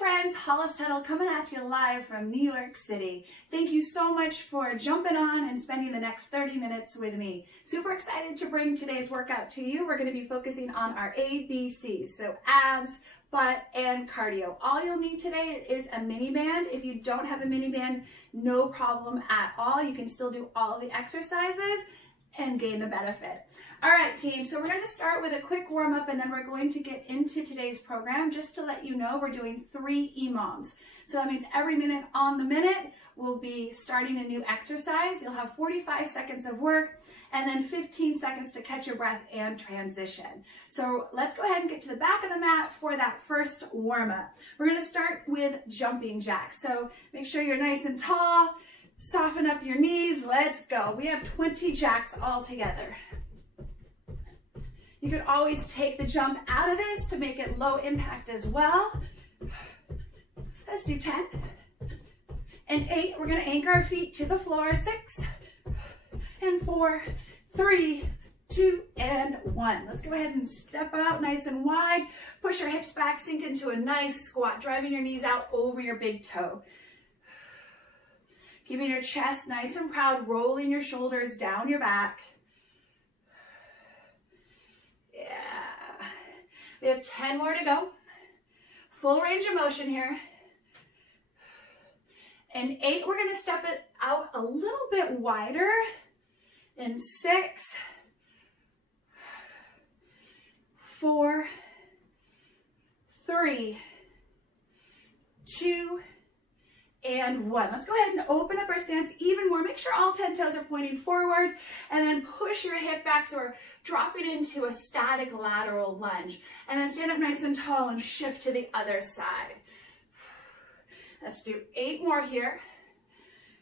friends, Hollis Tuttle coming at you live from New York City. Thank you so much for jumping on and spending the next 30 minutes with me. Super excited to bring today's workout to you. We're going to be focusing on our ABCs, so abs, butt, and cardio. All you'll need today is a mini band. If you don't have a mini band, no problem at all. You can still do all the exercises and gain the benefit. All right, team, so we're going to start with a quick warm-up and then we're going to get into today's program. Just to let you know, we're doing 3 EMOMs. So that means every minute on the minute, we'll be starting a new exercise. You'll have 45 seconds of work and then 15 seconds to catch your breath and transition. So let's go ahead and get to the back of the mat for that first warm-up. We're going to start with jumping jacks. So make sure you're nice and tall. Soften up your knees. Let's go. We have 20 jacks all together. You can always take the jump out of this to make it low impact as well. Let's do 10 and 8. We're going to anchor our feet to the floor. 6 and 4, 3, 2, and 1. Let's go ahead and step out nice and wide. Push your hips back, sink into a nice squat, driving your knees out over your big toe. Keeping your chest nice and proud, rolling your shoulders down your back. Yeah. We have 10 more to go. Full range of motion here. And 8, we're going to step it out a little bit wider. In 6, 4, 3, 2, and 1. Let's go ahead and open up our stance even more. Make sure all 10 toes are pointing forward and then push your hip back so we're dropping into a static lateral lunge. And then stand up nice and tall and shift to the other side. Let's do 8 more here.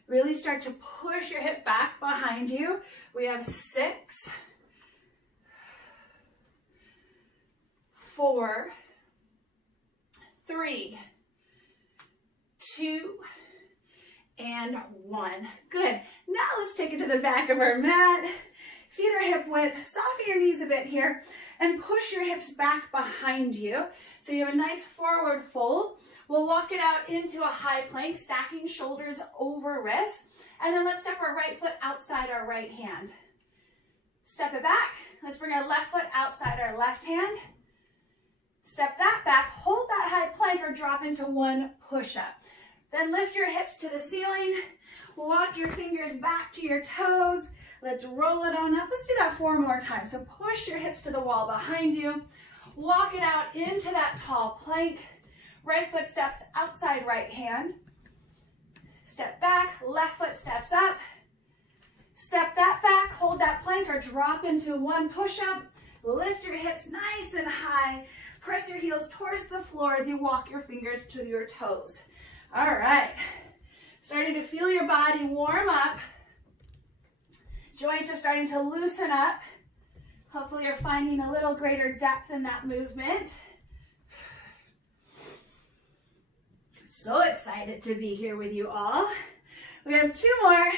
Really start to push your hip back behind you. We have 6, 4, 3, 2, and 1. Good. Now let's take it to the back of our mat. Feet are hip width. Soften your knees a bit here and push your hips back behind you. So you have a nice forward fold. We'll walk it out into a high plank, stacking shoulders over wrists. And then let's step our right foot outside our right hand. Step it back. Let's bring our left foot outside our left hand. Step that back, hold that high plank or drop into one push-up. Then lift your hips to the ceiling, walk your fingers back to your toes. Let's roll it on up. Let's do that 4 more times. So push your hips to the wall behind you, walk it out into that tall plank. Right foot steps outside right hand. Step back, left foot steps up. Step that back, hold that plank or drop into one push-up. Lift your hips nice and high. Press your heels towards the floor as you walk your fingers to your toes. All right. Starting to feel your body warm up. Joints are starting to loosen up. Hopefully you're finding a little greater depth in that movement. So excited to be here with you all. We have 2 more.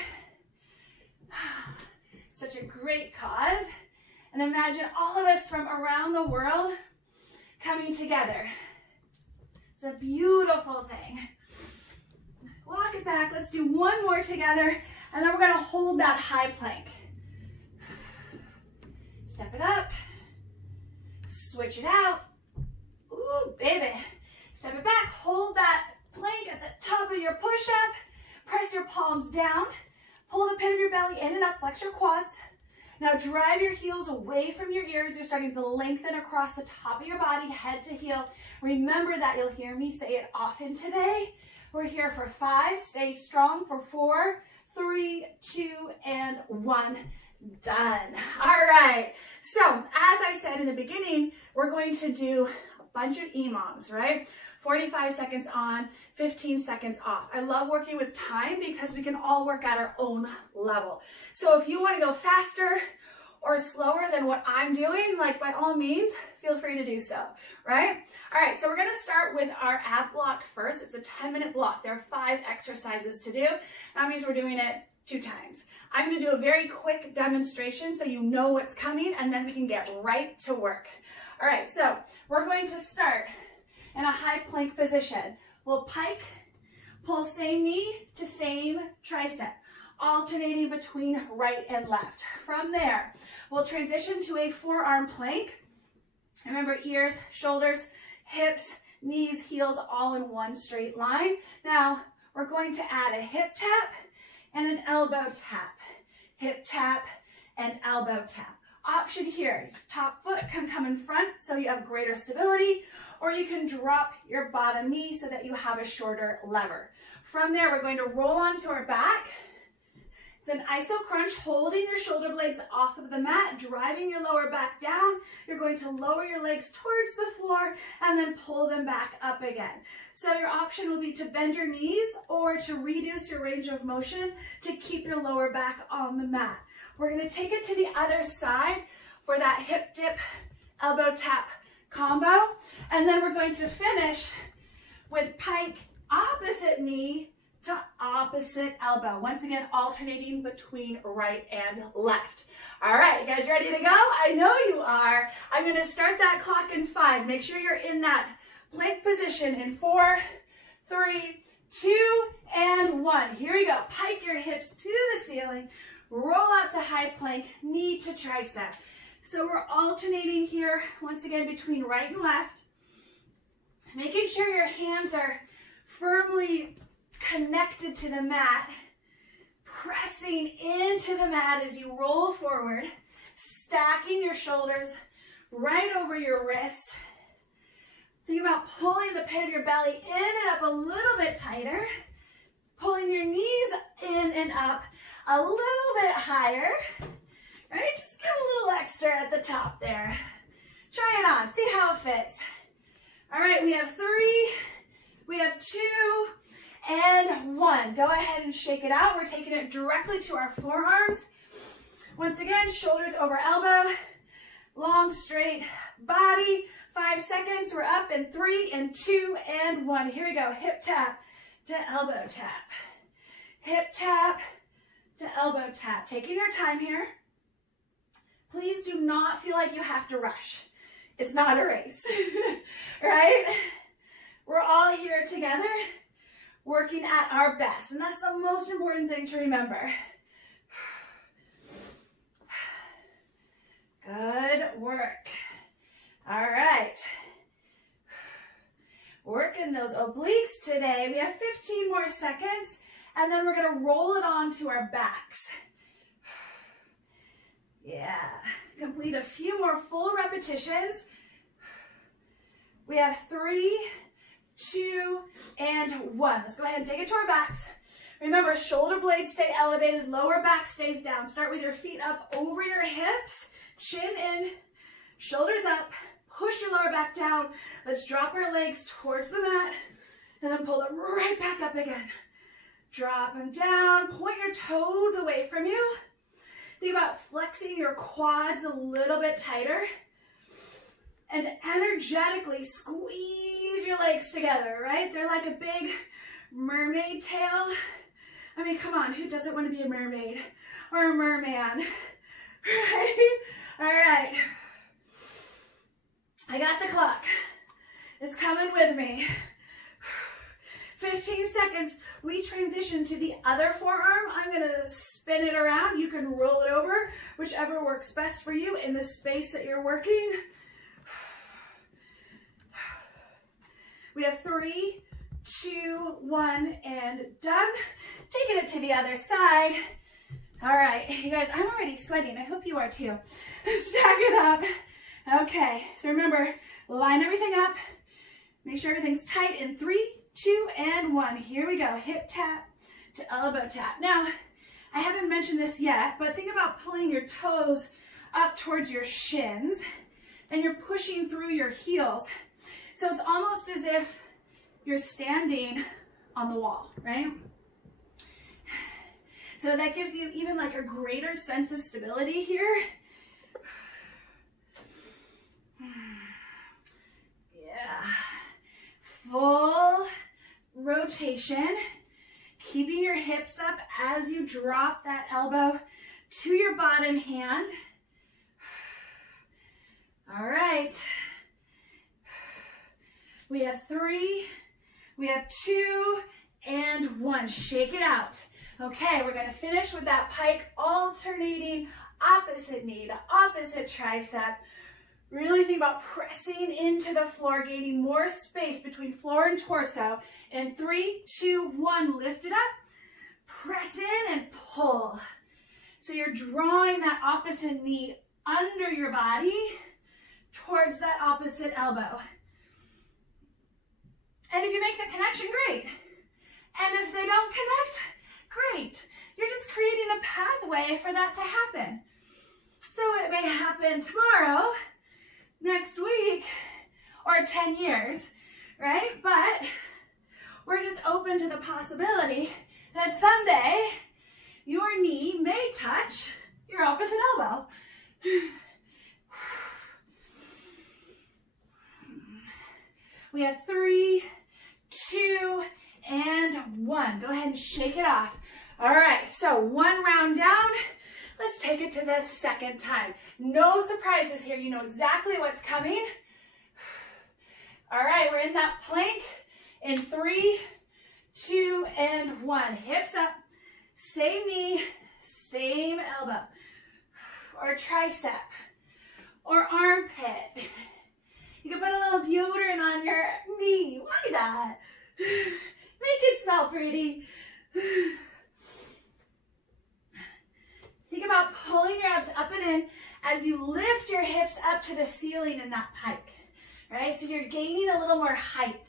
Such a great cause. And imagine all of us from around the world coming together. It's a beautiful thing. Walk it back. Let's do 1 more together. And then we're going to hold that high plank. Step it up. Switch it out. Ooh, baby. Step it back. Hold that plank at the top of your push-up. Press your palms down. Pull the pit of your belly in and up. Flex your quads. Now drive your heels away from your ears. You're starting to lengthen across the top of your body, head to heel. Remember that you'll hear me say it often today. We're here for 5. Stay strong for 4, 3, 2, and 1. Done. All right. So as I said in the beginning, we're going to do a bunch of EMOMs, right? 45 seconds on, 15 seconds off. I love working with time because we can all work at our own level. So if you want to go faster or slower than what I'm doing, like by all means, feel free to do so, right? All right, so we're going to start with our ab block first. It's a 10-minute block. There are 5 exercises to do. That means we're doing it 2 times. I'm going to do a very quick demonstration so you know what's coming, and then we can get right to work. All right, so we're going to start in a high plank position. We'll pike, pull same knee to same tricep, alternating between right and left. From there, we'll transition to a forearm plank. Remember, ears, shoulders, hips, knees, heels, all in one straight line. Now, we're going to add a hip tap and an elbow tap. Hip tap and elbow tap. Option here, top foot can come in front so you have greater stability, or you can drop your bottom knee so that you have a shorter lever. From there, we're going to roll onto our back. It's an iso crunch, holding your shoulder blades off of the mat, driving your lower back down. You're going to lower your legs towards the floor and then pull them back up again. So your option will be to bend your knees or to reduce your range of motion to keep your lower back on the mat. We're going to take it to the other side for that hip dip, elbow tap combo. And then we're going to finish with pike, opposite knee to opposite elbow. Once again, alternating between right and left. All right, you guys ready to go? I know you are. I'm going to start that clock in 5. Make sure you're in that plank position in 4, 3, 2, and 1. Here we go. Pike your hips to the ceiling. Roll out to high plank, knee to tricep. So we're alternating here, once again, between right and left. Making sure your hands are firmly connected to the mat. Pressing into the mat as you roll forward. Stacking your shoulders right over your wrists. Think about pulling the pit of your belly in and up a little bit tighter. Pulling your knees in and up a little bit higher, right? Just give a little extra at the top there. Try it on, see how it fits. All right, we have 3, we have 2, and 1. Go ahead and shake it out. We're taking it directly to our forearms. Once again, shoulders over elbow, long straight body. 5 seconds, we're up in 3 and 2 and 1. Here we go, hip tap to elbow tap. Hip tap to elbow tap. Taking your time here. Please do not feel like you have to rush. It's not a race, right? We're all here together working at our best, and that's the most important thing to remember. Good work. All right. Working those obliques today. We have 15 more seconds, and then we're going to roll it onto our backs. Yeah. Complete a few more full repetitions. We have 3, 2, and 1. Let's go ahead and take it to our backs. Remember, shoulder blades stay elevated, lower back stays down. Start with your feet up over your hips, chin in, shoulders up. Push your lower back down. Let's drop our legs towards the mat and then pull them right back up again. Drop them down. Point your toes away from you. Think about flexing your quads a little bit tighter. And energetically squeeze your legs together, right? They're like a big mermaid tail. I mean, come on, who doesn't want to be a mermaid or a merman, right? All right. I got the clock. It's coming with me. 15 seconds. We transition to the other forearm. I'm going to spin it around. You can roll it over, whichever works best for you in the space that you're working. We have 3, 2, 1, and done. Taking it to the other side. All right, you guys, I'm already sweating. I hope you are too. Stack it up. Okay, so remember, line everything up. Make sure everything's tight in 3, 2, and 1. Here we go. Hip tap to elbow tap. Now, I haven't mentioned this yet, but think about pulling your toes up towards your shins, and you're pushing through your heels. So it's almost as if you're standing on the wall, right? So that gives you even like a greater sense of stability here. Yeah. Full rotation. Keeping your hips up as you drop that elbow to your bottom hand. All right. We have 3, We have 2 and 1. Shake it out. Okay, we're gonna finish with that pike alternating opposite knee to opposite tricep. Really think about pressing into the floor, gaining more space between floor and torso. In 3, 2, 1, lift it up. Press in and pull. So you're drawing that opposite knee under your body towards that opposite elbow. And if you make the connection, great. And if they don't connect, great. You're just creating a pathway for that to happen. So it may happen tomorrow, next week, or 10 years, right? But we're just open to the possibility that someday your knee may touch your opposite elbow. We have 3, 2, and 1. Go ahead and shake it off. All right, so 1 round down. Let's take it to the second time. No surprises here. You know exactly what's coming. All right, we're in that plank in 3, 2, and 1. Hips up, same knee, same elbow, or tricep, or armpit. You can put a little deodorant on your knee. Why not? Make it smell pretty. Think about pulling your abs up and in as you lift your hips up to the ceiling in that pike, right? So you're gaining a little more height.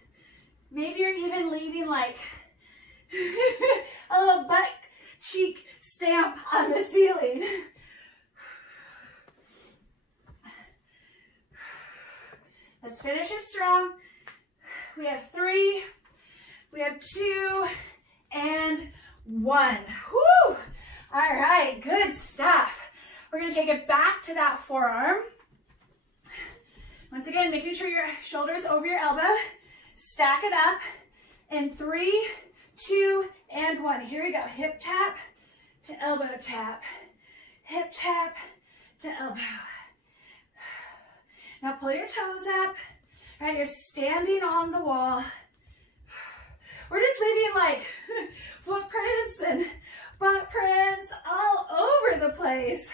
Maybe you're even leaving like a little butt cheek stamp on the ceiling. Let's finish it strong. We have 3, we have 2, and 1. Woo! All right, good stuff. We're gonna take it back to that forearm. Once again, making sure your shoulder's over your elbow. Stack it up in 3, 2, and 1. Here we go. Hip tap to elbow tap. Hip tap to elbow. Now pull your toes up. All right, you're standing on the wall. We're just leaving like footprints and butt prints all over the place.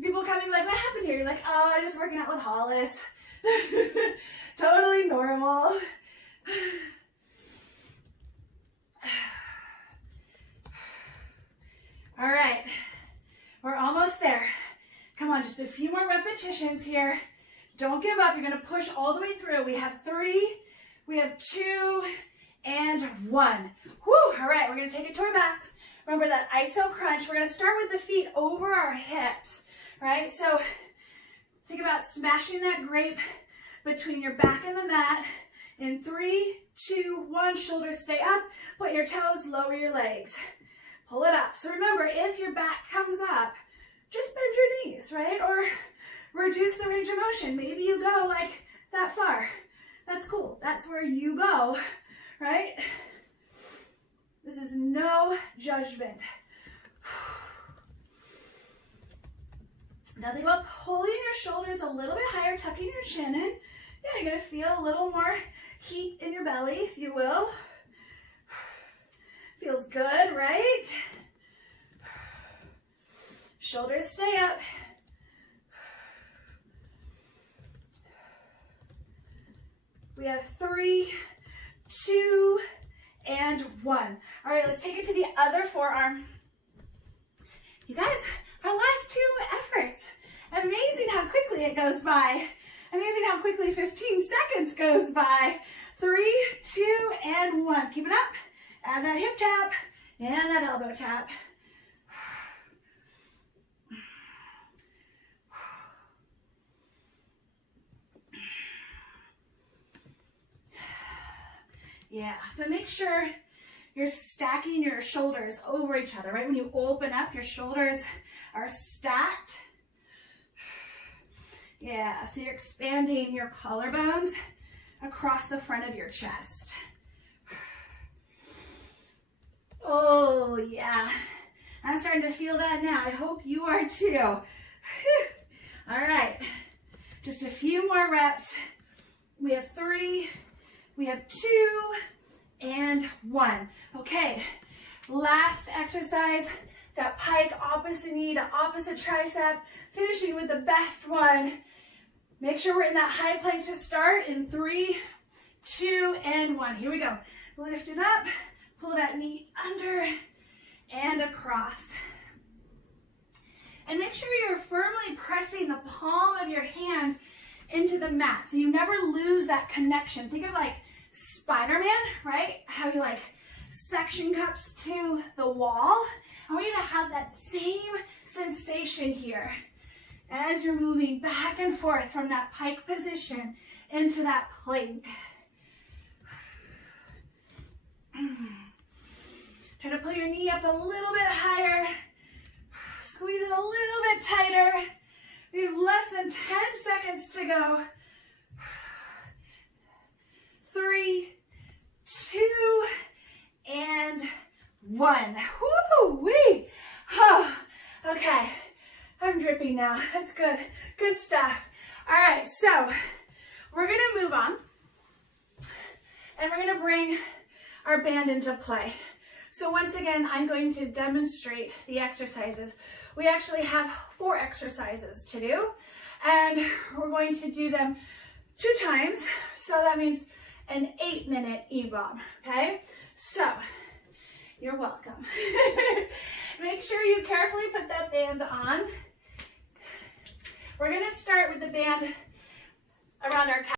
People come and be like, what happened here? You're like, oh, I'm just working out with Hollis. Totally normal. All right, we're almost there. Come on, just a few more repetitions here. Don't give up. You're gonna push all the way through. We have 3, we have 2, and 1. Whew, all right, we're gonna take it to our backs. Remember that iso crunch. We're gonna start with the feet over our hips, right? So think about smashing that grape between your back and the mat. In 3, 2, 1, shoulders stay up. Put your toes, lower your legs. Pull it up. So remember, if your back comes up, just bend your knees, right? Or reduce the range of motion. Maybe you go like that far. That's cool. That's where you go, right? This is no judgment. Now think about pulling your shoulders a little bit higher, tucking your chin in. Yeah, you're gonna feel a little more heat in your belly, if you will. Feels good, right? Shoulders stay up. We have 3, 2, and 1. All right, let's take it to the other forearm. You guys, our last 2 efforts. Amazing how quickly it goes by. Amazing how quickly 15 seconds goes by. 3, 2, and 1. Keep it up. Add that hip tap and that elbow tap. Yeah, so make sure you're stacking your shoulders over each other, right? When you open up, your shoulders are stacked. Yeah, so you're expanding your collarbones across the front of your chest. Oh, yeah. I'm starting to feel that now. I hope you are too. All right, just a few more reps. We have 3, we have 2, and 1. Okay, last exercise, that pike, opposite knee to opposite tricep, finishing with the best one. Make sure we're in that high plank to start in 3, 2, and 1. Here we go. Lift it up, pull that knee under and across. And make sure you're firmly pressing the palm of your hand into the mat so you never lose that connection. Think of like Spider-Man, right? How he like suction cups to the wall. I want you to have that same sensation here as you're moving back and forth from that pike position into that plank. Try to pull your knee up a little bit higher. Squeeze it a little bit tighter. We have less than 10 seconds to go. 3, 2, and 1. Woo-wee! Oh, okay, I'm dripping now. That's good. Good stuff. All right, so we're going to move on. And we're going to bring our band into play. So once again, I'm going to demonstrate the exercises. We actually have 4 exercises to do, and we're going to do them 2 times. So that means an 8-minute EBOM, okay? So, you're welcome. Make sure you carefully put that band on. We're gonna start with the band around our calf.